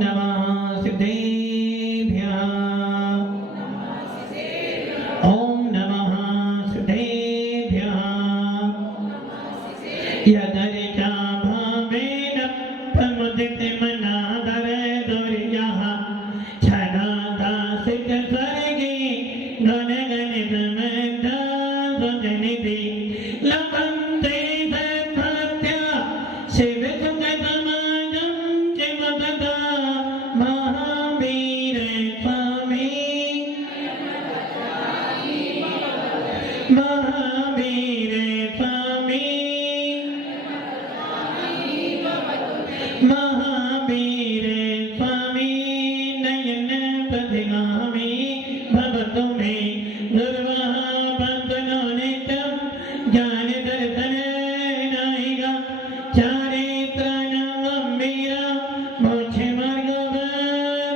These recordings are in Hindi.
नमः सिद्धेभ्यः ओम नमः सिद्धेभ्यः यदर्चा भावेन प्रमुदिते मनादर दुर्यः छनादा सिद्ध स्वर्गे गण गणित मध्य सुजनिधि लभन्ते सत्पत्या शिव सुख समाजं चिमदता महावीर स्वामी महावीर स्वामी महावीर स्वामी नयन प्रतिगामी भवतु मे दुर्वाह बंधनो नित्यं ज्ञान दर्शन नायिका चारित्राणां वीरा मोक्ष मार्ग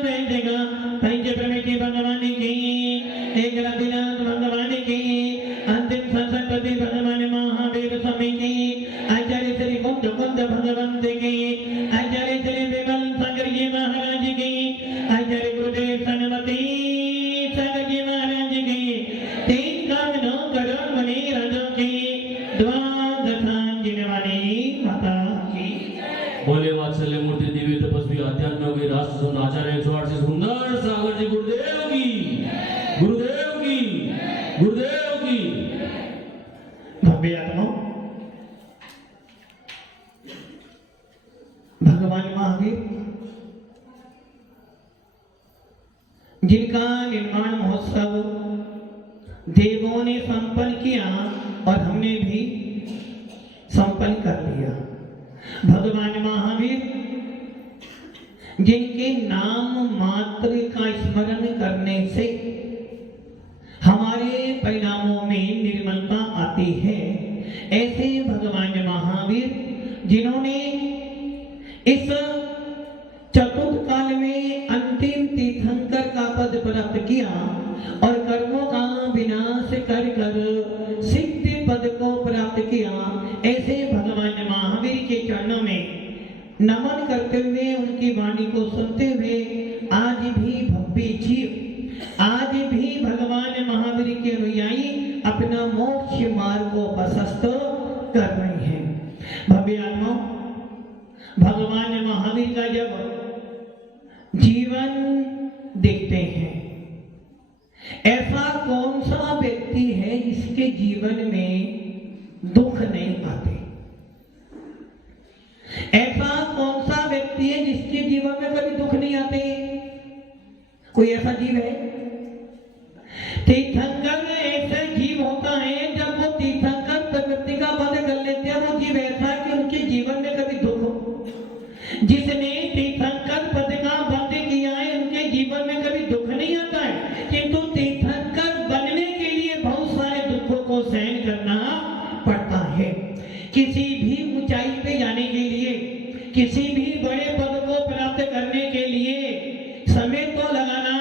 वेदिका पंच प्रमिति भगवान की एक रतिनाथ भगवान की अंतिम सरस्वती भगवान महावीर स्वामी की आचार्य श्री कुंद कुंद भगवंत की आचार्य श्री विमल सागर जी महाराज की आचार्य गुरुदेव सनमती सागर जी महाराज की तीन कामनों करोड़ मणि राजों की द्वादशांजन वाली माता की बोले वात्सल्य मूर्ति दिव्य तपस्वी अध्यात्म योगी राष्ट्र सुन आचार्य 108 से सुंदर सागर जी गुरुदेव की गुरुदेव की गुरुदेव की भव्य आत्मा भगवान महावीर जिनका निर्माण महोत्सव देवों ने संपन्न किया और हमने भी संपन्न कर लिया। भगवान महावीर जिनके नाम मात्र का स्मरण करने से हमारे परिणामों में निर्मलता आती है, ऐसे भगवान महावीर जिन्होंने इस चतुर्थ काल में अंतिम तीर्थंकर का पद प्राप्त किया और कर्मों का विनाश कर कर सिद्ध पद को प्राप्त किया, ऐसे भगवान महावीर के चरणों में नमन करते हुए उनकी वाणी को सुनते हुए आज भी भव्य जीव आज भी भगवान महावीर के अनुयायी अपना मोक्ष मार्ग को प्रशस्त कर रहे हैं। भव्य आत्मा भगवान महावीर का जब जीवन देखते हैं, ऐसा कौन सा व्यक्ति है जिसके जीवन में दुख नहीं आते? ऐसा कौन सा व्यक्ति है जिसके जीवन में कभी दुख नहीं आते? कोई ऐसा जीव है? तीर्थंकर ऐसा जीव होता है जब वो तीर्थंकर प्रकृति का वध कर लेते हैं, वो जीव ऐसा कि उनके जीवन में कभी दुख हो। जिसने तीर्थंकर पद का वध किया है उनके जीवन में कभी दुख नहीं आता है, किंतु तीर्थंकर बनने के लिए बहुत सारे दुखों को सहन करना पड़ता है। किसी भी ऊंचाई पे जाने के लिए, किसी भी बड़े पद को प्राप्त करने के लिए समय तो लगाना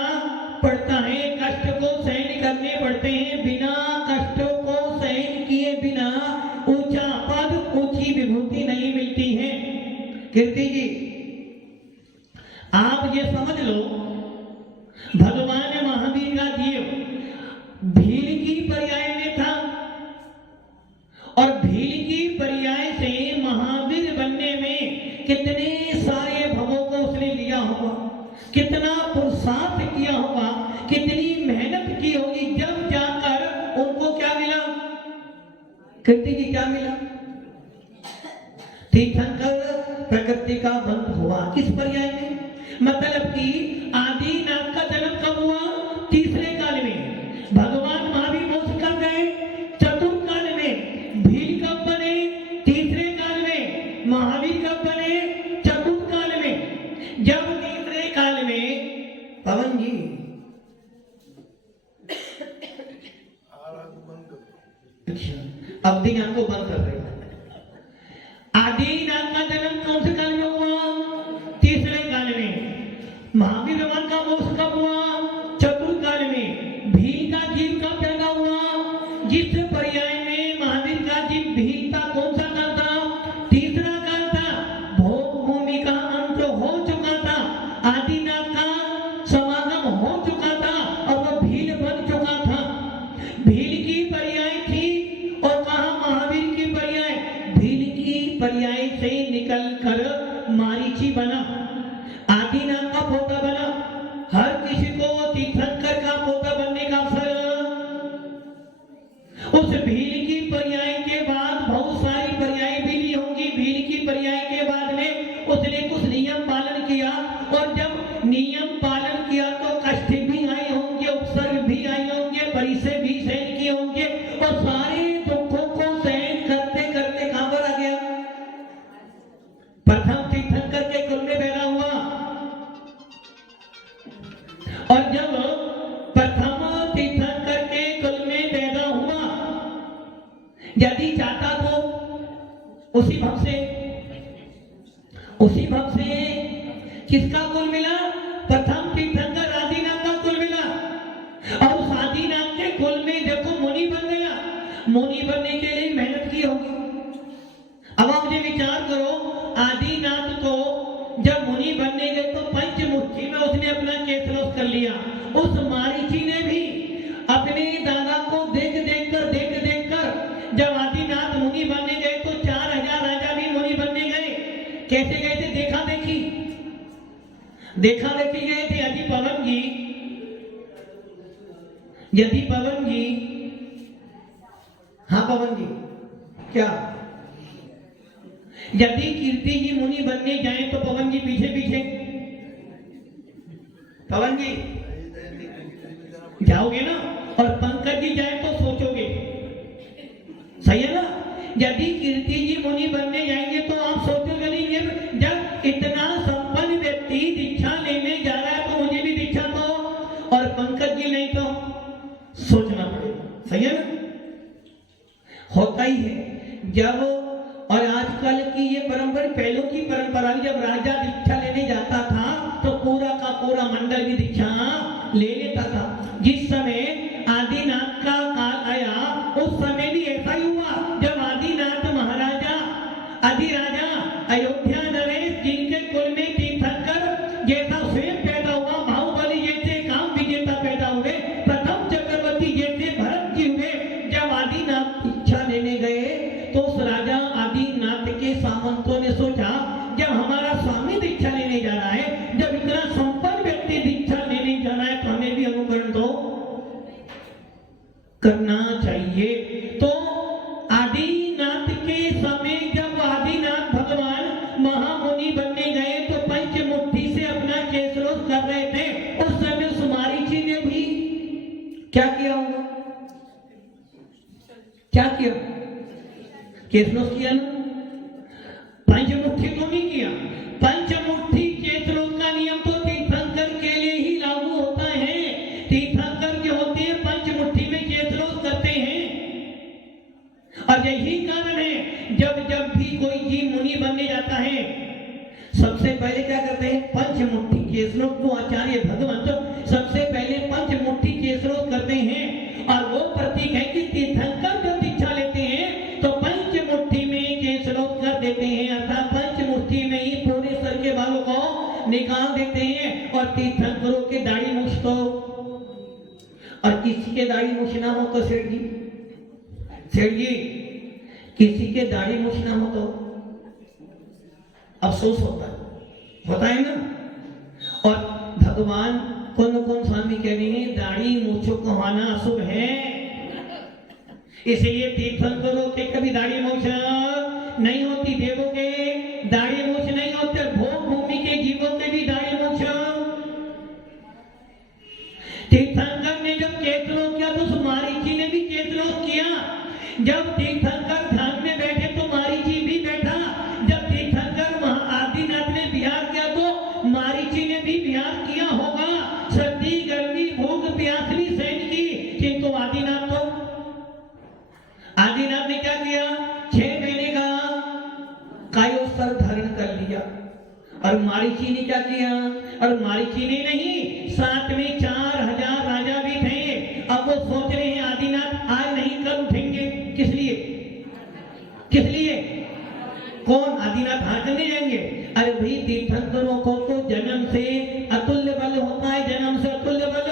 पड़ता है, कष्ट को सहन करने पड़ते हैं। बिना कष्टों को सहन किए बिना ऊंचा पद ऊंची विभूति नहीं मिलती है। कीर्ति जी आप ये समझ लो, भगवान महावीर का जीव भील की पर्याय में था और भील की पर्याय से महावीर बनने में कितने सारे भवों को उसने लिया होगा, कितना पुरुषार्थ किया होगा, कितनी मेहनत की होगी, जब जाकर उनको क्या मिला? कीर्ति जी क्या मिला? तीर्थंकर प्रकृति का बंध हुआ। किस पर्याय में? मतलब कि आदिनाथ का जन्म कब हुआ? तीसरे काल में। भगवान महावीर मोक्ष कब गए? चतुर्थ काल में। भील कब बने? तीसरे काल में। महावीर कब बने? चतुर्थ काल में। जब तीसरे काल में पवन जी अच्छा अवधिनाथ को बंद कर रहे हैं। आदिनाथ का जन्म कौन से काल में हुआ? तीसरे काल में। महावीर निकलकर मारीची बना, आदिनाथ का पोता बना। हर किसी को तीर्थंकर का पोता बनने का अवसर। उस भील की पर्याय के बाद बहुत सारी पर्याय भी ली होंगी। भील की पर्याय के बाद में उसने कुछ नियम पालन किया, और जब नियम पालन किया तो कष्ट भी आए होंगे, उपसर्ग भी आए होंगे, परिसे भी सहन किए होंगे, और सारे दुखों को सहन करते करते कहां पर आ गया? प्रथम तीर्थंकर के कुल में पैदा हुआ। और जब प्रथम तीर्थंकर के कुल में पैदा हुआ, यदि चाहता तो उसी भक्त से किसका कुल मिला? प्रथम तीर्थंकर आदिनाथ का कुल मिला। और उस आदिनाथ के कुल में देखो मुनि बन गया। मुनि बनने के लिए मेहनत की होगी। अब आप मुझे विचार करो, आदिनाथ तो जब मुनि बनने गए तो पंचमुखी में उसने अपना केसलोस कर लिया। उस मारीची ने भी अपने दादा को देख देख कर जब आदिनाथ मुनि बनने गए तो 4000 राजा भी मुनि बनने गए। कैसे गए थे? देखा देखी गए थे। यदि पवन जी हाँ पवन जी क्या, यदि कीर्ति जी मुनि बनने जाए तो पवन जी पीछे पवन जी जाओगे ना, और पंकज जी जाए तो सोचोगे। सही है ना? यदि कीर्ति जी मुनि बनने जाएंगे तो आप सोचोगे नहीं, जब इतना संपन्न व्यक्ति दीक्षा लेने जा रहा है तो मुझे भी दीक्षा दो, और पंकज जी नहीं तो सोचना पड़ेगा। सही है ना? होता ही है। जब और आजकल की ये परंपरा, पहलों की परंपरा, जब राजा दीक्षा लेने जाता था तो पूरा का पूरा मंडल भी दीक्षा ले लेता था। जिस समय आदिनाथ का काल आया उस समय भी ऐसा ही हुआ। जब आदिनाथ महाराजा अधिराजा अयोध्या नरेश जिनके कुल में तीर्थंकर जैसा स्वयं पैदा हुआ, बाहुबली जैसे काम विजेता पैदा हुए, प्रथम चक्रवर्ती जैसे भरत जी हुए, जब आदिनाथ दीक्षा लेने गए तो उस राजा आदिनाथ के सामंतों ने सोचा, जब हमारा स्वामी दीक्षा लेने जा रहा है, जब इतना संपन्न व्यक्ति दीक्षा लेने जा रहा है तो हमें भी अनुकरण तो करना चाहिए। तो आदिनाथ के समय जब आदिनाथ भगवान महामुनि बनने गए तो पंचमुट्ठी से अपना केसलोस कर रहे थे। उस समय उस मारीची ने भी क्या किया होगा? क्या किया? केसलोस किया ना? पंचमुट्ठी तो नहीं किया। पंचमुट्ठी केसलोस का नियम तो तीर्थंकर के लिए ही लागू होता है। तीर्थंकर जो होते हैं पंचमुट्ठी में केसलोस करते हैं। और यही कारण है जब भी कोई जीव मुनि बनने जाता है सबसे पहले क्या करते हैं? पंचमुट्ठी केसलोस को आचार्य भगवंत सबसे पहले पंचमुट्ठी केसलोस करते हैं। और वो प्रतीक है कि तीर्थंकर जब दीक्षा लेते हैं तो पंचमुट्ठी में केसलोस कर देते हैं, अर्थात पंचमुट्ठी में ही पूरे सर के बालों को निकाल देते हैं। और तीर्थंकरों के दाढ़ी मूछ तो, और किसी के दाढ़ी मूछ ना हो तो सेठ जी किसी के दाढ़ी मूछ ना हो तो अफसोस होता है ना। और भगवान कौन स्वामी कह रहे हैं, दाढ़ी मूछों को होना अशुभ है, इसलिए तीर्थंकरों के कभी दाढ़ी मूछ नहीं होती, देवों के दाढ़ी मूछ नहीं होते, भोग भूमि के जीवों के भी दाढ़ी मूछ। तीर्थंकर ने जब केसलोस किया तो मारीची ने भी केसलोस किया। जब तीर्थंकर ध्यान में बैठे तो मारीची भी बैठा। जब तीर्थंकर आदिनाथ ने बिहार किया तो मारीची ने भी बिहार किया होगा। सर्दी गर्मी भूख प्यास भी सहन की, किंतु आदिनाथ ने क्या किया? 6 महीने का कायोस्तर धारण कर लिया। और मारीची ने क्या किया? और मारीची ने नहीं, साथ में 4000 राजा भी थे। अब वो सोच रहे हैं आदिनाथ आज नहीं कल उठेंगे। किस लिए? कौन? आदिनाथ हाथ नहीं जाएंगे। अरे भाई तीर्थंकरों को तो जन्म से अतुल्य बल होता है, जन्म से अतुल्य बल।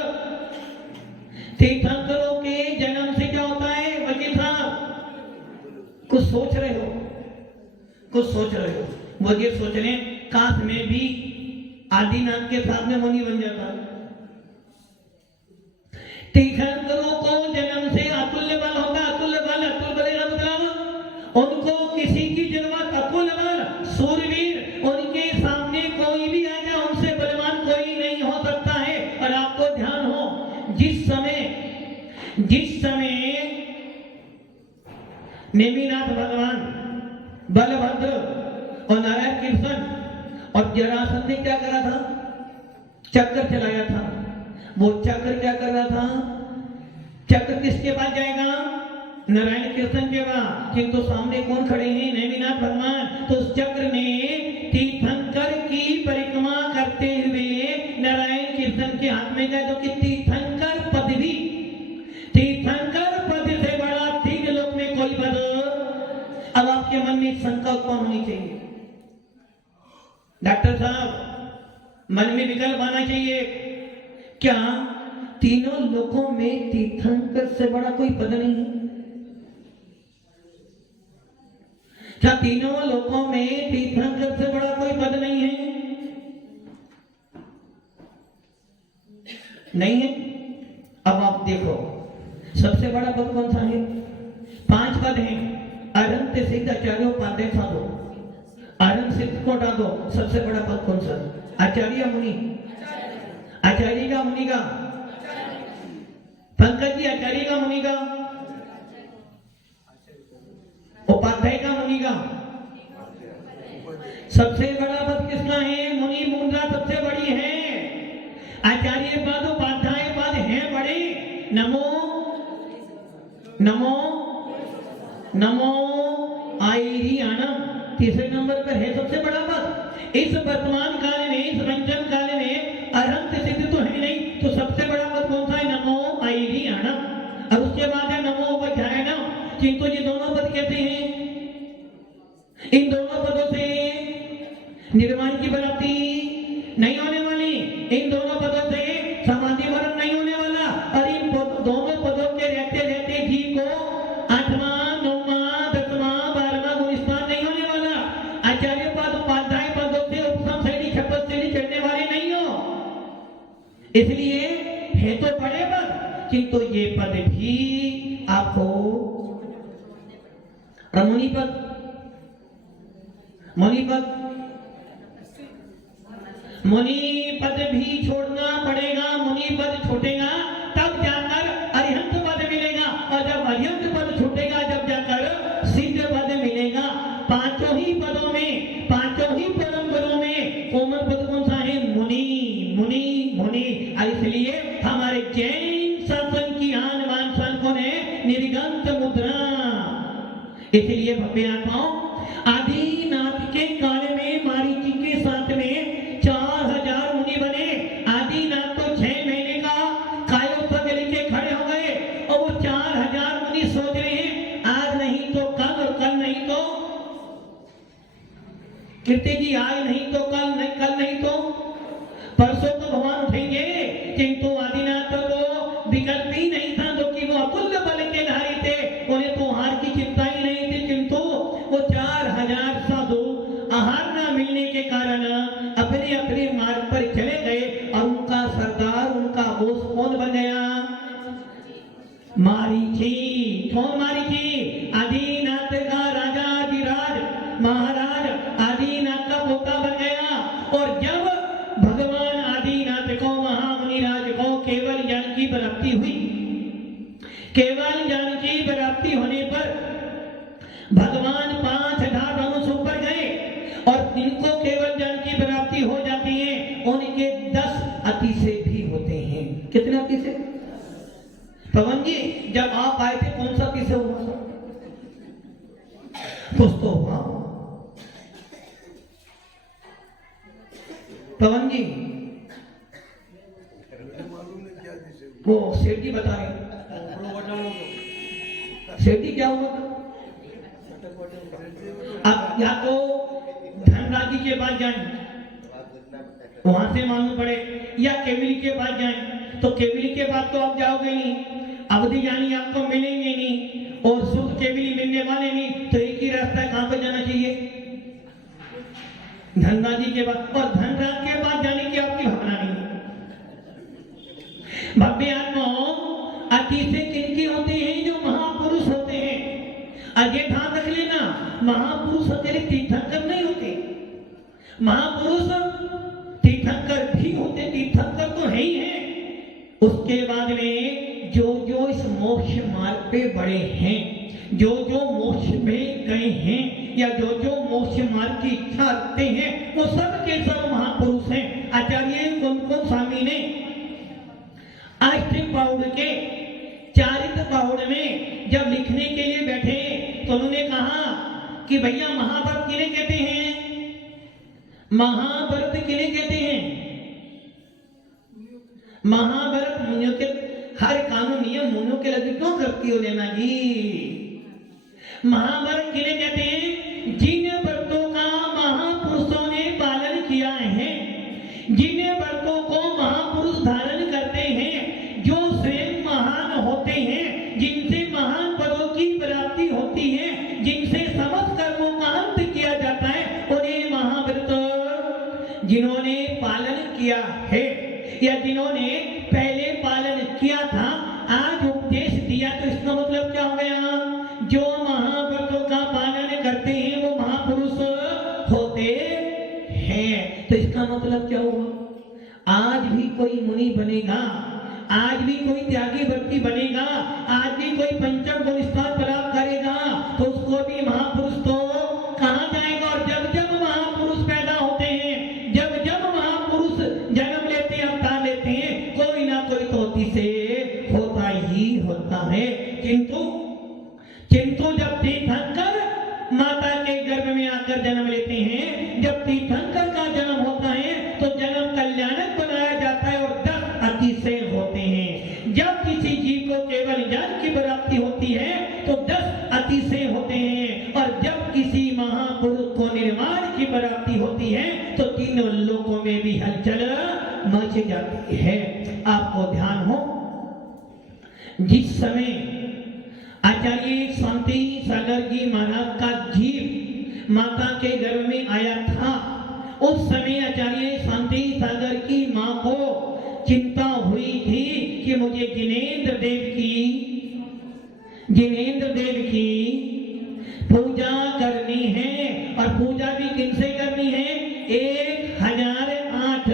तीर्थंकरों के जन्म से क्या होता है? वकील साहब कुछ सोच रहे हो? वकील सोच रहे हैं काश में भी आदिनाथ के साथ में मुनि बन जाता। तीर्थंकरों को जन्म से अतुल्य बल होता, अतुल्य बल, अतुल्य बल का मतलब उनको किसी की जरूरत, अतुल्य बल, सूरवीर, उनके सामने कोई भी आ जाए उनसे बलवान कोई नहीं हो सकता है। और आपको ध्यान हो जिस समय नेमिनाथ भगवान, बलभद्र और नारायण कृष्ण और जरासंध ने क्या करा था, चक्र चलाया था। वो चक्र क्या कर रहा था, चक्र किसके पास जाएगा, नारायण कृष्ण के पास, किंतु सामने कौन खड़े हैं, नेमिनाथ भगवान। तो उस चक्र ने तीर्थंकर की परिक्रमा करते हुए नारायण कृष्ण के हाथ में गए, जो कि तीर्थंकर पदवी, तीर्थंकर पद से बड़ा तीन लोक में कोई पद। अब आपके मन में संकल्प कौन होनी चाहिए, डॉक्टर साहब, मन में विकल्प आना चाहिए, क्या तीनों लोकों में तीर्थंकर से बड़ा कोई पद नहीं है? क्या तीनों लोकों में तीर्थंकर से बड़ा कोई पद नहीं है? नहीं है। अब आप देखो सबसे बड़ा पद कौन सा है, 5 पद हैं, अरंत सिद्ध आचार्योपाध्याय साधो, अरंत सिद्ध को हटा दो, सबसे बड़ा पद कौन सा, आचार्य मुनि, आचार्य का मुनि का, पंकज जी आचार्य का मुनि का, उपाध्याय का मुनि का। सबसे बड़ा पद किसका है, मुनि मुद्रा सबसे बड़ी है, आचार्य पद उपाध्याय पद है बड़े। नमो नमो नमो आईरियाणम तीसरे नंबर पर है सबसे बड़ा पद। इस वर्तमान काल में, इस पंचम काल में अरहंत सिद्ध तो है नहीं, तो सबसे बड़ा पद कौन सा है, नमो आईरियाणम। और उसके बाद है नमो उपाध्यायनम। किंतु ये दोनों पद कैसे हैं, इन दोनों पदों से निर्माण की प्राप्ति नहीं होने वाली, इन दोनों पदों से समाधि वरण नहीं होने वाला। और इन दोनों पदों के रहते रहते जी को 8वां 9वां 10वां 12वां गुण स्थान नहीं होने वाला। आचार्य पद उपाध्याय पदों से उपसम श्रेणी शपथ श्रेणी चढ़ने वाले नहीं हो, इसलिए है तो बड़े पद, किंतु ये पद भी आपको मुनि पद, मुनि पद, मुनि पद भी छोड़ना पड़ेगा। मुनि पद छूटेगा तब जाकर अरिहंत पद मिलेगा, और जब अरिहंत पद छूटेगा जब जाकर सिद्ध पद मिलेगा। पांचों ही पदों में, पांचों ही परम पदों में कोमल पद कौन सा है, मुनि मुनि मुनि। इसलिए हमारे जैन शासन की आन बान शान कौन है, निर्गंत मुद्रा। इसलिए भव्य आत्माओं, आदिनाथ के काल में मारीची के साथ में 4000 मुनि बने। आदिनाथ तो 6 महीने का कायोत्सव लेके खड़े हो गए, और वो 4000 मुनि सोच रहे हैं आज नहीं तो कल, और कल नहीं तो कीर्ति जी, आज नहीं तो कल, नहीं कल नहीं तो परसों तो भगवान उठेंगे। किंतु आदिनाथ को विकल्प ही नहीं था, जो कि वो अतुल्य बल के धारी थे, उन्हें तो हार की चिंता ही नहीं थी। किंतु वो 4000 साधु आहार न मिलने के कारण अपने अपने मार्ग पर चले गए, और उनका सरदार, उनका बोस कौन बन गया, मारीची। कौन मारीची, आदिनाथ का राजा अधिराज महाराज आदिनाथ का पोता बन गया। और जब भगवान आदिनाथ को, महामुनिराज को केवल ज्ञान की प्राप्ति हुई, केवल ज्ञान की प्राप्ति होने पर भगवान 5000 धनुष ऊपर गए, और जिनको केवल ज्ञान की प्राप्ति हो जाती है उनके 10 अति से भी होते हैं। कितने अति से, पवन जी जब आप आए थे कौन सा अति से हुआ था, कुछ तो हुआ। पवन जी वो सेठ जी बता रहे, सेठ जी क्या हुआ था, अब या तो धनराज जी के पास जाएं, वहां से मालूम पड़े, या केवली के पास जाएं, तो केवली के पास तो आप जाओगे नहीं, अवधि ज्ञानी आपको मिलेंगे नहीं, और शुद्ध केवली मिलने वाले नहीं, तो एक ही रास्ता कहां पर जाना चाहिए, गंगा जी के बाद और धनराज के बाद जाने की आपकी भावना नहीं है। भव्य आत्माओं, अतिशय किनके होते हैं? जो महापुरुष होते हैं। अजय ध्यान रख लेना, महापुरुष अकेले तीर्थंकर नहीं होते, महापुरुष तीर्थंकर भी होते, तीर्थंकर तो है ही है। उसके बाद में जो जो इस मोक्ष मार्ग पे बड़े हैं, जो जो मोक्ष में गए हैं या जो जो मोक्ष मार्ग की इच्छा रखते हैं, वो सब के सब महापुरुष हैं। आचार्य कौन स्वामी ने अष्टम पाउड़ के चारित्र पाउड़ में जब लिखने के लिए बैठे तो उन्होंने कहा कि भैया महाभारत किन्हें कहते हैं? महाभारत किन्हें कहते हैं? महाभारत मुनियों के, हर कानून नियम मुनियों के लगे क्यों करती हो लेना जी? महाभारत किन्हें कहते हैं? जिन व्रतों का महापुरुषों ने पालन किया है, जिन व्रतों को महापुरुष धारण करते हैं, जो स्वयं महान होते हैं, जिनसे महान पदों की प्राप्ति होती है, जिनसे समस्त कर्मों का अंत किया जाता है, उन्हें महाव्रत जिन्होंने पालन किया है या जिन्होंने पहले पालन किया था, आज उपदेश दिया, तो इसका मतलब क्या हो गया? जो महाव्रतों का पालन करते हैं वो महापुरुष होते हैं। तो इसका मतलब क्या हुआ? आज भी कोई मुनि बनेगा, आज भी कोई त्यागी व्यक्ति बनेगा, आज भी कोई पंचम गुण स्थान प्राप्त करेगा, तो उसको भी महापुरुष तो कहा जाएगा। और जब जब महापुरुष पैदा होते हैं, जब जब महापुरुष जन्म लेते हैं, अवतार लेते हैं, कोई ना कोई तो से होता ही होता है। किंतु जब तीर्थंकर माता के गर्भ में आकर जन्म लेते हैं, जब तीर्थंकर का जन्म होता है तो जन्म कल्याणक बनाया जाता है और 10 अतिशय होते हैं। जब किसी जीव को केवल ज्ञान की प्राप्ति होती है तो 10 अतिशय होते हैं, और जब किसी महापुरुष को निर्माण की प्राप्ति होती है तो 3 लोकों में भी हलचल मच जाती है। आपको ध्यान हो, जिस समय आचार्य शांति सागर जी महाराज का जीव माता के गर्भ में आया था, उस समय आचार्य शांति सागर की मां को चिंता हुई थी कि मुझे जिनेंद्र देव की पूजा करनी है, और पूजा भी किनसे करनी है? 1008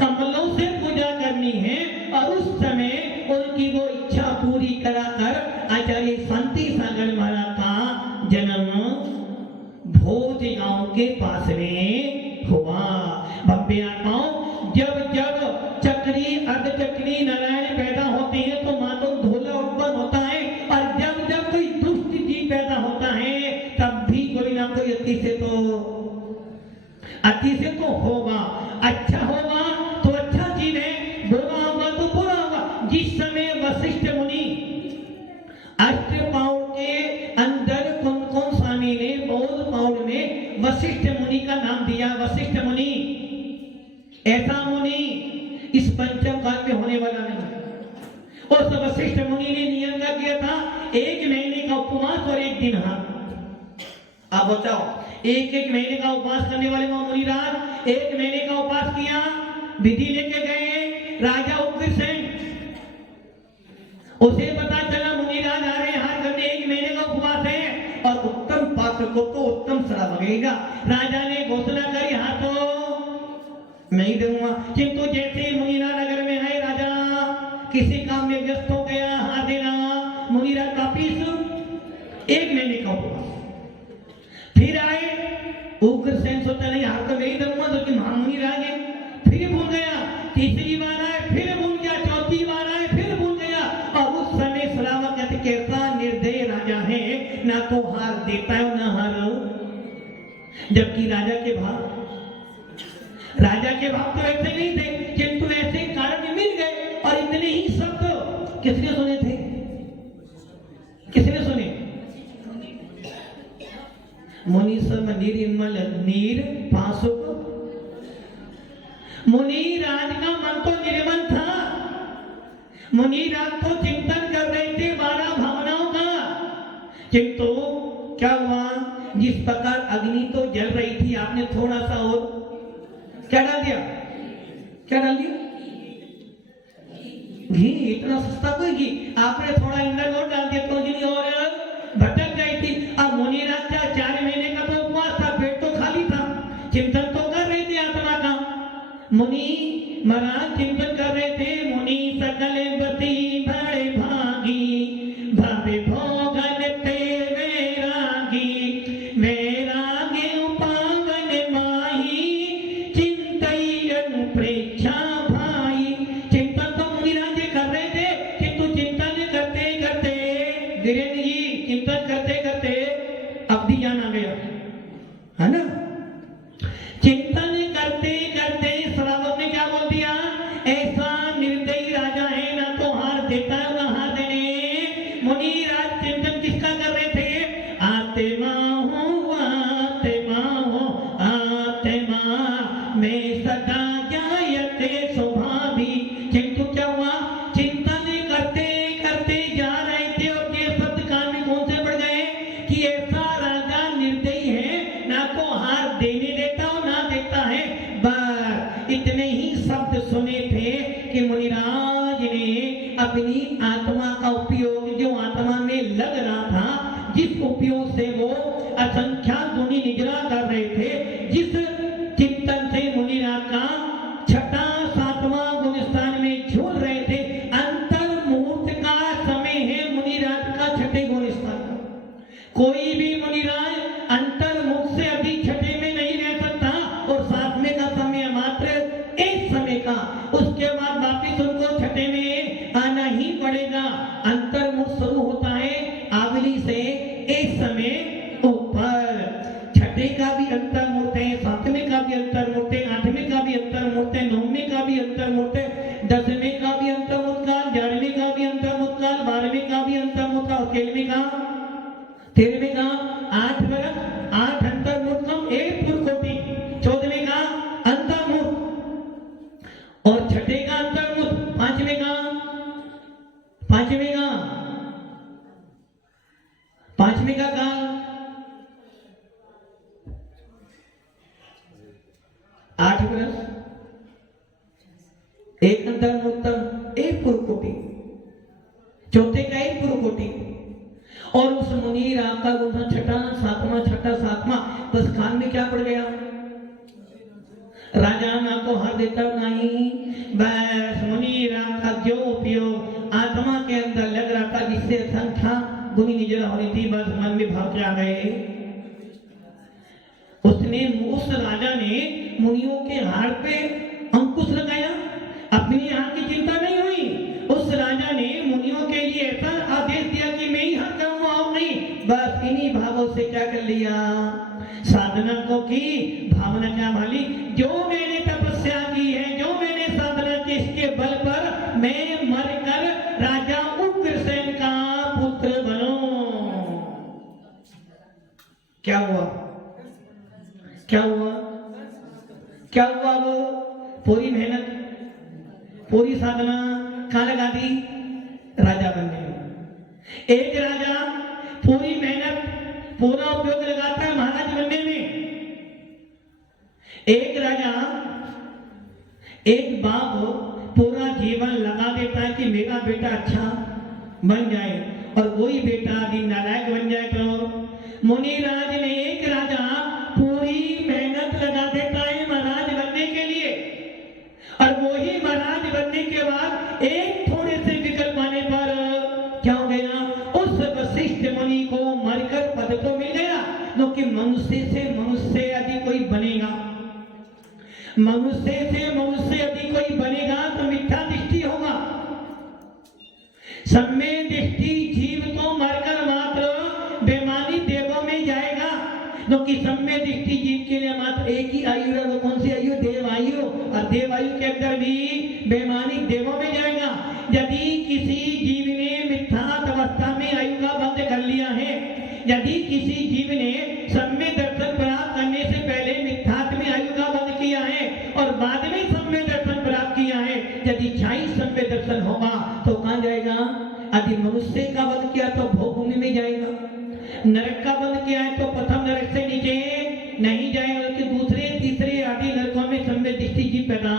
कमलों से पूजा करनी है। और उस समय उनकी वो इच्छा पूरी कराकर आचार्य शांति सागर महाराज का जन्म भोज गांव के पास में हुआ। भव्य आत्माओं, जब जब चक्री अर्धचक्री नारायण पैदा होते हैं तो मातो ढोला उत्पन्न होता है, और जब जब कोई दुष्ट जीव पैदा होता है तब भी कोई ना कोई अति से तो होगा। अच्छा होगा तो अच्छा जीव है, बुरा होगा तो बुरा होगा। जिस समय वशिष्ठ मुनि अष्टपाउड़ के अंदर कौन स्वामी ने बौद्ध पाउड़ में वशिष्ठ मुनि का नाम दिया, वशिष्ठ मुनि, ऐसा मुनि इस पंचम काल में होने वाला नहीं। और वशिष्ठ मुनि ने नियम क्या किया था? 1 महीने का उपवास और 1 दिन हाथ। आप बताओ, 1 महीने का उपवास करने वाले मुनिराज 1 महीने का उपवास किया, विधि लेके गए राजा उग्रसेन, उसे पता चला मुनिराज आ रहे हैं, हाथ करने 1 महीने का उपवास है और उत्तम पात्र को तो उत्तम शराब लगेगा। राजा ने घोषणा करी, हाँ तो मैं ही दूंगा। किंतु जैसे मुनिराज नगर में आए, राजा किसी काम में व्यस्त हो गया, हाँ देना। मुनिराज वापिस 1 महीने का उपवास, फिर आए, उग्रसेन सोचा नहीं हाथ तो नहीं दूंगा, तो कि मुनिराज है, फिर भूल गया। तीसरी बार आए, फिर भूल गया। चौथी बार आए, फिर भूल गया। और उस समय श्रावक कहते कैसा निर्दयी राजा है, ना तो हार देता है ना हार। जबकि राजा के भाव तो ऐसे नहीं थे, किंतु ऐसे कारण मिल गए। और इतने ही शब्द किसने सुने थे? किसने सुने? मुनि सम निर्मल नीर पासुक। मुनिराज का मन तो निर्मल था, मुनिराज तो चिंतन कर रहे थे 12 भावनाओं का। किंतु क्या हुआ? जिस प्रकार अग्नि तो जल रही थी, आपने थोड़ा सा और मुनि महाराज चिंतन कर रहे थे। मुनि सकल बती बड़े भागी, भवे भोगन ते वैरागी, वैराग्य उपागन माही, चिंतन प्रेक्षा भाई। चिंतन तो मुनिराज कर रहे थे, किंतु चिंतन करते करते वीरेंद्र जी चिंतन करते करते अवधि जान आ गया, है ना। चिंतन करते करते श्रावक ने क्या बोल दिया, ऐसा निर्दयी राजा है, ना तो हार देता है ना हार देने। मुनि राज चिंतन किसका कर रहे थे, आत्मा हो आत्मा हो आत्मा में सदा जायते स्वभावी। किंतु क्या हुआ, चिंतन करते करते जा रहे थे और ये शब्द कान में कौन से पड़ गए कि ऐसा राजा निर्दयी है, ना तो हार देने देता और ना देता है। बस इतने ही शब्द सुने थे कि मुनिराज ने अपनी आत्मा का उपयोग, जो आत्मा में लग रहा था, जिस उपयोग से वो असंख्यात गुणी निद्रा कर रहे थे, जिस चिंतन से मुनिराज का छठा सातवां गुण स्थान में झूल रहे थे, अंतर मुहूर्त का समय है मुनिराज का छठे गुण स्थान का। कोई भी मुनिराज अंतर मुख से अधिक छठे में नहीं रह सकता, और सातवें का समय मात्र एक समय का, उसके बाद वापिस उनको छठे में आना ही पड़ेगा। अंतर मुख शुरू होता है आवली से एक समय ऊपर। छठे का भी अंतर मूर्त है, सातवें का भी अंतर मूर्त है, आठवें का भी अंतर मूर्त है, नौवें का भी अंतर मूर्त है, 10वें का भी अंतर मूर्त काल, 11वें का भी अंतर मूर्त काल, 12वें का भी अंतर मूर्त काल, 13वें का 13वें का 8 वर्ष 8 अंतर मूर्तम 1 पुरकोटि, 14वें का अंतर मूर्त और छठे का अंतर मूर्त, 5वें का 5वें का काल 8 वर्ष 1 अंतर मूर्तम 1 पुरकोटि, चौथे का 1 पुरकोटि। और उस मुनि राम का गुण छठा सातवां, बस कान में क्या पड़ गया, राजा ना को हर देता नहीं। बस मुनि राम का जो उपयोग आत्मा के अंदर लग रहा था, जिससे संख्या गुनी निजरा हो रही थी, बस मन में भाव के आ गए। उस राजा ने मुनियों के हाड़ पे अंकुश लगाया, अपनी यहाँ की चिंता नहीं हुई। उस राजा ने मुनियों के लिए ऐसा आदेश दिया कि मैं ही हर करूंगा और नहीं, बस इन्हीं भावों से क्या कर लिया, साधना को की। भावना क्या वाली, जो मैंने तपस्या की है, जो मैंने साधना की, इसके बल पर मैं मरकर राजा उग्रसेन का पुत्र बनूं। क्या हुआ, क्या हुआ, क्या हुआ, वो पूरी मेहनत पूरी साधना कहाँ लगा दी, राजा बनने में। एक राजा पूरी मेहनत पूरा उपयोग लगाता है महाराज बनने में। एक राजा, एक बाप पूरा जीवन लगा देता है कि मेरा बेटा अच्छा बन जाए, और वही बेटा यदि नालायक बन जाए तो। मुनिराज ने एक राजा पूरी मेहनत लगा देता है महाराज बनने के लिए, और वही महाराज बनने के बाद एक थोड़े से विकल्प आने पर क्या हो गया, उस वशिष्ठ मुनि को मरकर पद तो मिल गया, क्योंकि मनुष्य से मनुष्य यदि कोई बनेगा, मनुष्य से मनुष्य यदि कोई बनेगा तो मिथ्या दृष्टि होगा। सम्य दृष्टि जीव तो मरकर मात्र बेमानी देवों में जाएगा, क्योंकि सम्य दृष्टि जीव के लिए मात्र एक ही आयु है, वो कौन सी आयु, देव आयु, और देव आयु के अंदर भी बेमानी देवों में जाएगा। यदि किसी जीव ने मिथ्यात अवस्था में आयु का बंध कर लिया है, यदि किसी जीव ने सम्य दर्शन प्राप्त करने से पहले मिथ्यात में आयु का बंध किया है और बाद में सम्य दर्शन प्राप्त किया है, यदि 26 सम्य दर्शन होगा तो कहाँ जाएगा, यदि मनुष्य का वध किया तो भोगभूमि में जाएगा, नरक का वध किया है तो प्रथम नरक से नीचे नहीं जाएगा, बल्कि दूसरे तीसरे आदि नरकों में सम्य दृष्टि जीव पैदा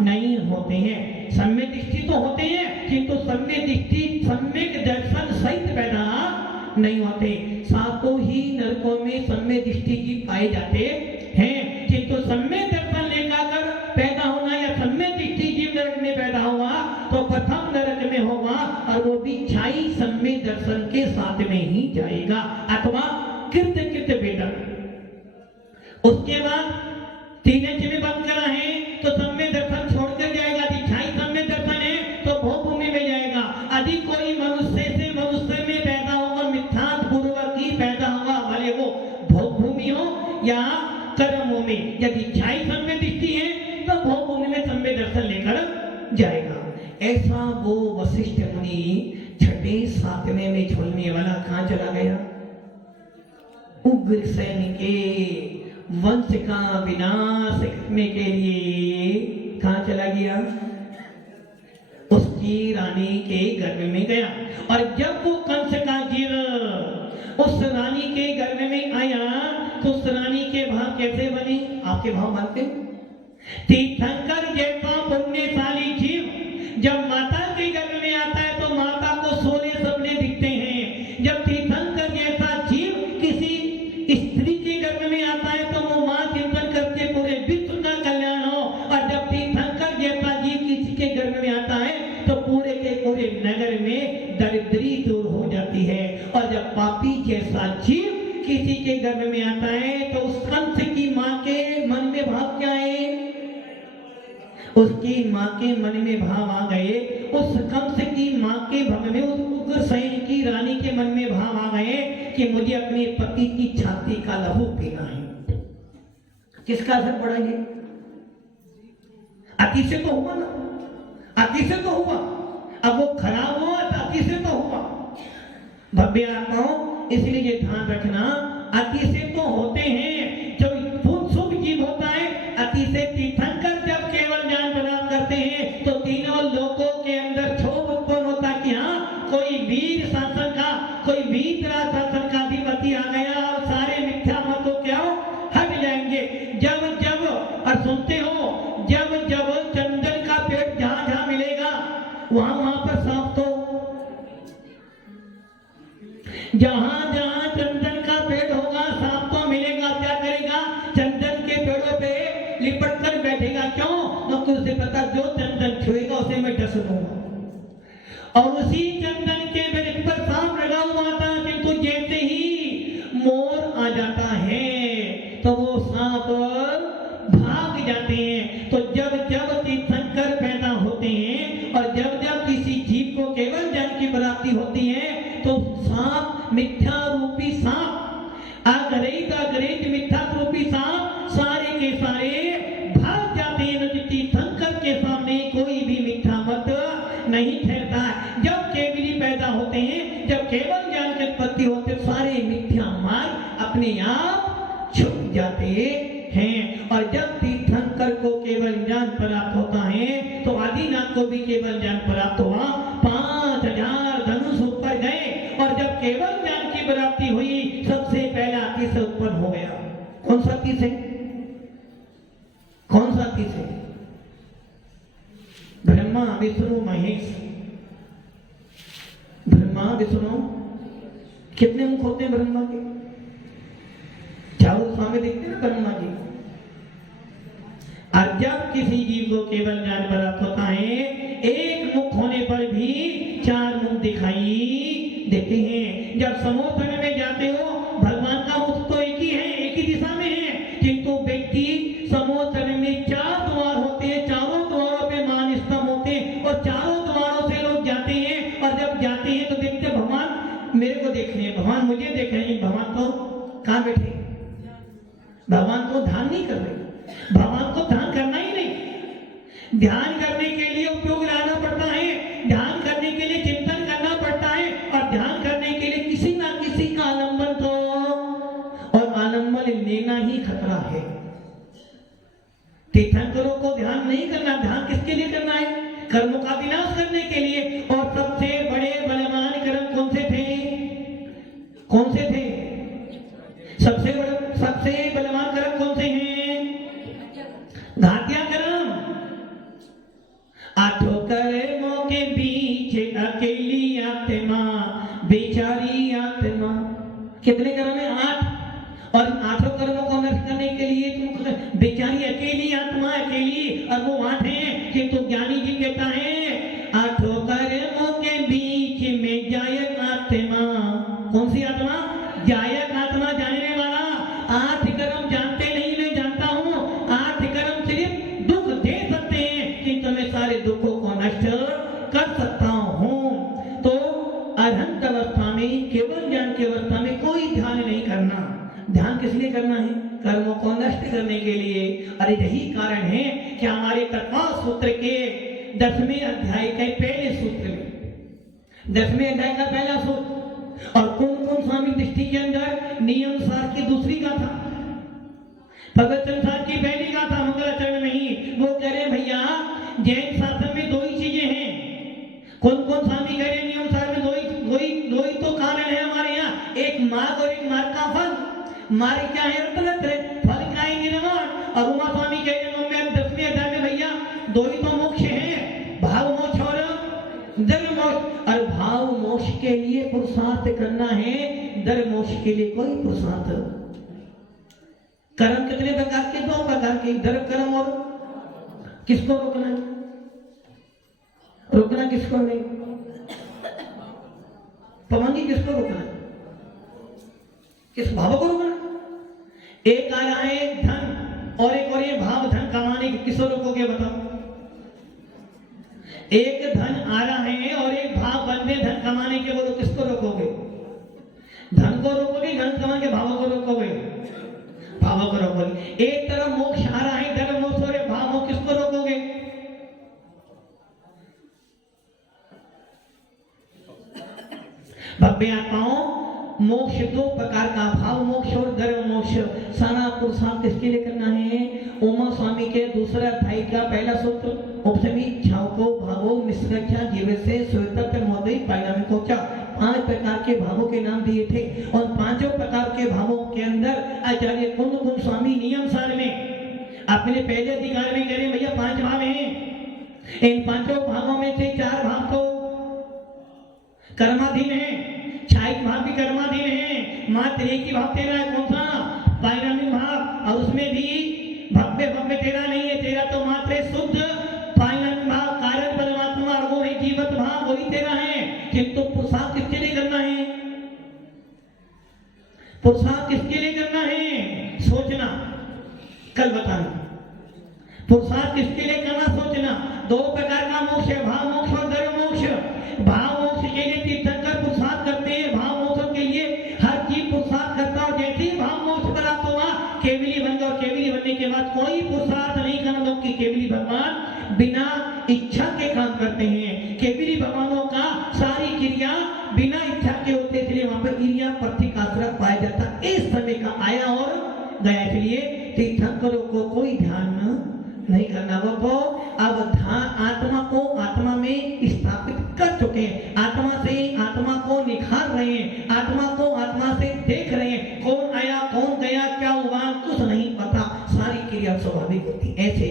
नहीं होते हैं। सम्य दृष्टि तो होते हैं, किंतु सम्य दृष्टि सम्यक दर्शन सहित पैदा नहीं होते। सातों ही नरकों में सम्य दृष्टि जीव पाए जाते हैं, किंतु सम्य दर्शन लेकर पैदा साथ में ही जाएगा, अथवा कृत्य कृत्य बेटा। उसके बाद 3 इंच में बंद करा है तो सम्य दर्शन छोड़कर जाएगा, दिखाई सम्य दर्शन है तो भोग भूमि में जाएगा। यदि कोई मनुष्य से मनुष्य में पैदा होगा, मिथ्यात्व पूर्वक ही पैदा होगा, भले वो भोग भूमि हो या कर्म में, यदि इच्छाई सम्य दिखती है तो भोग भूमि में सम्य दर्शन लेकर जाएगा। ऐसा वो वशिष्ठ मुनि 6ठे 7वें में झूलने वाला कहां चला गया? उग्रसेन के वंश का विनाश करने के लिए कहां चला गया? उसकी रानी के गर्भ में गया। और जब वो कंस का जीव उस रानी के गर्भ में आया तो उस रानी के भाव कैसे बने? आपके भाव बनते? तीर्थंकर जैसा पुण्यशाली जीव जब माता के गर्भ में आता है तो माता को सोने सपने दिखते हैं। जब तीर्थंकर जैसा जीव किसी स्त्री के गर्भ में आता है तो वो मां चिंतन करके पूरे विश्व का कल्याण हो। और जब तीर्थंकर जैसा जीव किसी के गर्भ में आता है तो पूरे के पूरे नगर में दरिद्री दूर हो जाती है। और जब पापी जैसा जीव किसी के गर्भ में आता है तो उस कंस की मां के मन में भाव क्या है? उसकी मां के मन में भाव आ गए, उस कंस की मां के भव में, उस उग्रसेन की रानी के मन में भाव आ गए कि मुझे अपने पति की छाती का लहू पीना है। किसका असर पड़ा ये? अति से तो हुआ ना, अति से तो हुआ। अब वो खराब हुआ तो अति से तो हुआ। भव्य आत्माओं, इसलिए ये ध्यान रखना, अति से तो होते हैं। जो शुभ जीव होता है अति से तीर्थंकर जब केवल ज्ञान प्रदान करते हैं तो तीनों लोगों के अंदर क्षोभ उत्पन्न होता कि हाँ कोई वीर शासन का, कोई वीर शासन का अधिपति आ गया और सारे मिथ्या मतों क्या हट जाएंगे। जब जब और सुनते हो जब जब चंदन का पेड़ जहां जहां मिलेगा वहां वहां पर सांप तो, जहां जहां चंदन का पेड़ होगा सांप तो मिलेगा। क्या करेगा? चंदन के पेड़ों पे लिपट कर बैठेगा। क्यों? क्योंकि उसे पता जो चंदन छुएगा उसे मैं डस दूंगा। और उसी चंदन के वृक्ष पर सांप लगा हुआ था, किंतु जैसे ही मोर आ जाता है तो वो सांप भाग जाते हैं। तो जब जब तीर्थंकर पैदा होते हैं और जब जब किसी जीव को केवल ज्ञान की प्राप्ति होती है तो सांप, मिथ्या रूपी सांप, अग्रहित मिथ्या रूपी सांप सारे के सारे भाग जाते हैं। तीर्थंकर के सामने कोई भी मिथ्या मत नहीं ठहरता है। जब केवली पैदा होते हैं, जब केवल ज्ञान की उत्पत्ति होते, सारे मिथ्या मार्ग अपने आप छुप जाते हैं। और जब तीर्थंकर को केवल ज्ञान प्राप्त होता है तो आदिनाथ को भी केवल ज्ञान प्राप्त हुआ। 5000 धनुष ऊपर गए और जब केवल ज्ञान की प्राप्ति हुई सबसे पहला अति से उत्पन्न हो गया। कौन सा अति से? कौन सा अति से? ब्रह्मा विष्णु महेश। ब्रह्मा विष्णु कितने मुख होते हैं ब्रह्मा के? चारों दिशा में देखते हैं ना ब्रह्मा जी। और जब किसी जीव को केवल ज्ञान प्राप्त होता है एक मुख होने पर भी 4 मुख दिखाई देते हैं। जब समोधन में जाते हो भगवान का मुख तो एक ही है, एक ही दिशा में है, किंतु व्यक्ति समोधन में 4 द्वार होते हैं, चारों द्वारों पे मान स्तंभ होते हैं और चारों द्वारों से लोग जाते हैं। और जब जाते हैं तो देखते हैं भगवान मेरे को देख रहे हैं, भगवान मुझे देख रहे हैं। भगवान तो कहाँ बैठे? भगवान को ध्यान नहीं कर रहे। भगवान को ध्यान करना ही नहीं। ध्यान करने के लिए उपयोग लाना पड़ता है, ध्यान करने के लिए चिंतन करना पड़ता है और ध्यान करने के लिए किसी ना किसी का आलंबन तो, और आलंबन लेना ही खतरा है। तीर्थंकरों को ध्यान नहीं करना। ध्यान किसके लिए करना है? कर्मों का विनाश करने के लिए। और सबसे बड़े बलवान कर्म कौन से थे? कौन से थे? सबसे बलवान कर्म कौन से हैं? घातिया कर्म। 8 कर्मों के बीच अकेली आत्मा, बेचारी आत्मा। कितने कर्म है? 8। और 8 कर्मों को नष्ट करने के लिए तुम बेचारी अकेली आत्मा, अकेली, और वो 8 है। किंतु ज्ञानी जी कहता है 8 कर्मों के बीच में जाए आत्मा। सूत्र के 10वें अध्याय के पहले सूत्र में, 10वें अध्याय का पहला सूत्र। और कौन कौन स्वामी दृष्टि के अंदर नियम सार की दूसरी गाथा, भगत संसार की पहली गाथा मंगलाचरण में ही वो कह रहे भैया जैन शास्त्र में दो ही चीजें हैं। कौन कौन स्वामी कह रहे नियम सार में दो ही तो कारण है हमारे यहाँ, एक मार्ग और एक मार्ग का फल। मार्ग क्या है? रत्न, फल क्या है? निर्वाण। और उमा स्वामी कह रहे 10वें अध्याय में भैया दो ही तो मोक्ष है, भाव मोक्ष और धर्म मोक्ष। और भाव मोक्ष के लिए पुरुषार्थ करना है, धर्म मोक्ष के लिए कोई पुरुषार्थ। कर्म कितने प्रकार के? 2 प्रकार के, धर्म कर्म। और किसको रोकना है? रोकना किसको नहीं? पवंगी किसको रोकना है? किस भाव को रोकना? एक आ रहा है धन और एक और ये भाव धन कमाने के, किसको रोकोगे बताओ? एक धन आ रहा है और एक भाव बनने धन कमाने के, बोलो किसको रोकोगे? धन को रोकोगे, धन कमा के भाव को रोकोगे? भाव को रोकोगे। एक तरफ मोक्ष आ रहा है, धर्म मोक्ष और भाव मोक्ष, किसको रोकोगे? भव्य आत्माओं, मोक्ष 2 प्रकार का, भाव मोक्ष और धर्म मोक्ष। सारा पुरुषार्थ किसके लिए करना है? उमा स्वामी के दूसरा अध्याय का पहला सूत्र, उपसमी इच्छाओं को भावो निष्कर्षा जीव से स्वेतत्व मोदय पारिणामिकोचा। 5 प्रकार के भावों के नाम दिए थे और 5 प्रकार के भावों के अंदर आचार्य कुंद कुंद स्वामी नियम सार में अपने पहले अधिकार में कह रहे भैया 5 भाव हैं। इन 5 भावों में से 4 भाव तो कर्माधीन है, 6 भाव भी कर्माधीन है, मात्र एक ही भाव तेरा है, कौन सा? पारिणामिक भाव। और उसमें भी भव्य भव्य तेरा नहीं है, तेरा तो मात्र शुद्ध पारिणामिक भाव, कारण परमात्मा और वो है जीवत भाव, वही तेरा है। किंतु पुरुषार्थ किसके लिए करना है? पुरुषार्थ किसके लिए करना है? सोचना, कल बताना। पुरुषार्थ किसके लिए करना? सोचना। 2 प्रकार का मोक्ष है, भाव मोक्ष और धर्म मोक्ष। भाव मोक्ष के लिए तीर्थंकर पुरुषार्थ करते हैं, भाव मोक्ष के लिए हर जीव पुरुषार्थ करता है। जैसे ही भाव मोक्ष प्राप्त हुआ केवली बन गया, और केवली बनने के बाद कोई पुरुषार्थ नहीं करना, क्योंकि केवली भगवान बिना इच्छा के काम करते हैं। केवली भगवानों का सारी क्रिया बिना इच्छा के होते, इसलिए वहां पर क्रिया प्रतीक आश्रय पाया जाता। इस समय का आया और गया, इसलिए तीर्थंकरों को कोई ध्यान नहीं करना। वो अब ध्यान आत्मा को आत्मा में स्थापित कर चुके हैं, आत्मा से आत्मा को निखार रहे हैं, आत्मा को आत्मा से देख रहे हैं। कौन आया, कौन गया, क्या हुआ, कुछ नहीं पता, सारी क्रिया स्वाभाविक होती। ऐसे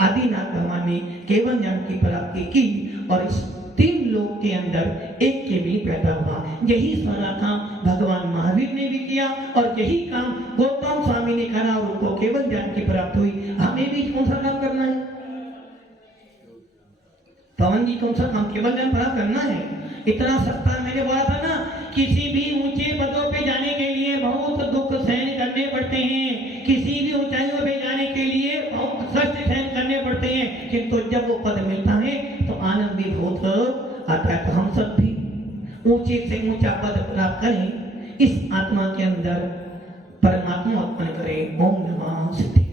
आदिनाथ भगवान ने केवल ज्ञान की प्राप्ति की और इस 3 लोक के अंदर एक केवली पैदा हुआ। यही सारा काम भगवान महावीर ने भी किया और यही काम गौतम स्वामी ने करा और उनको केवल ज्ञान की प्राप्ति हुई। हमें भी कौन सा काम करना है? पवन जी कौन सा काम? केवल ज्ञान प्राप्त करना है। इतना सस्ता, मैंने बोला था ना, किसी भी ऊंचे पदों पे जाने के लिए बहुत दुख सहन करने पड़ते हैं, किसी भी ऊंचाइयों पे जाने के लिए बहुत कष्ट सहन करने पड़ते हैं, किंतु जब वो पद मिलता है तो आनंद भी बहुत आता है। तो हम सब भी ऊंचे से ऊंचा पद प्राप्त करें, इस आत्मा के अंदर परमात्मा उत्पन्न करें। ओम नमः सिद्धि।